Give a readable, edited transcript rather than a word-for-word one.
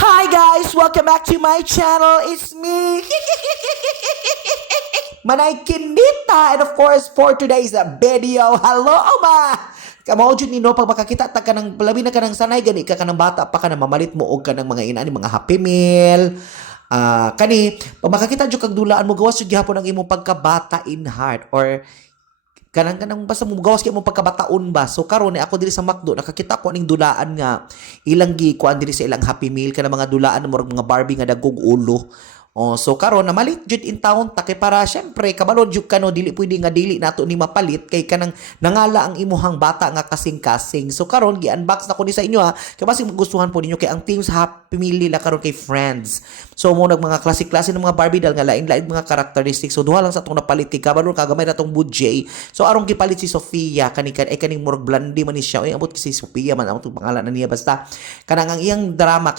Hi guys! Welcome back to my channel. It's me, Manay Kinita. And of course, for today's video, hello Oma! Kamao dyan nino, pag makakita ta ka ng, labi na ka ng sanay, gani ka ng bata pa ka na mamalit mo og ka ng mga inani, mga Happy Meal. Kani, pag makakita dyan kag dulaan mo, gawas yung gihapon ang imong pagkabata in heart or kanang basta mo gawas kay mo pagkabataon ba. So karon ako diri sa McDo nakakita ko aning dulaan nga ilang gi kuan diri sa ilang Happy Meal kana mga dulaan mo mga Barbie nga dagog ulo. Oh, so karon na malit jud in town ta kay para syempre kabalo jud kano dili pwede nga dili nato ni mapalit kay kanang nangala ang imuhang bata nga kasing-kasing. So karon gi-unbox na ko ni sa inyo ha. Kay basi gustuhan po ninyo kay ang teams Happy Meal nila karon kay Friends. So mo nag mga klase-klase ng mga Barbie dal nga lain-lain mga characteristics. So duha lang sa atong napalit kay kabalo kagamay na tong budget. So arong gipalit si Sofia kaning murag blondie man ni siya. Ay abot si Sofia man ang pangalan na niya basta kanang ang iyang drama kay